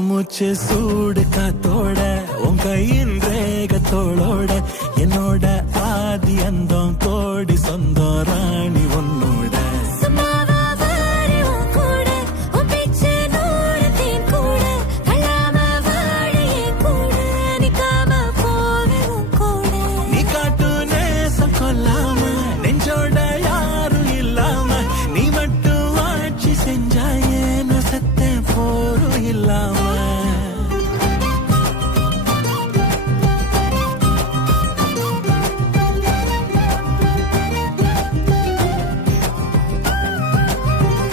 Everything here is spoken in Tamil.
மூச்சு சூடு காத்தோட உன் கையின் ரேகத்தோளோட என்னோட ஆதி அந்தம் கோடி சொந்தம் ராணி